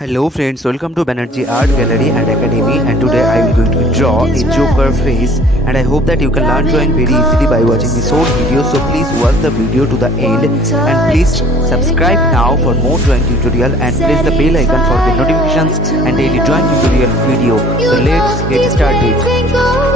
Hello friends, welcome to Banerjee Art Gallery and Academy, and today I am going to draw a Joker face, and I hope that you can learn drawing very easily by watching this whole video. So please watch the video to the end and please subscribe now for more drawing tutorial and press the bell icon for the notifications and daily drawing tutorial video. So let's get started.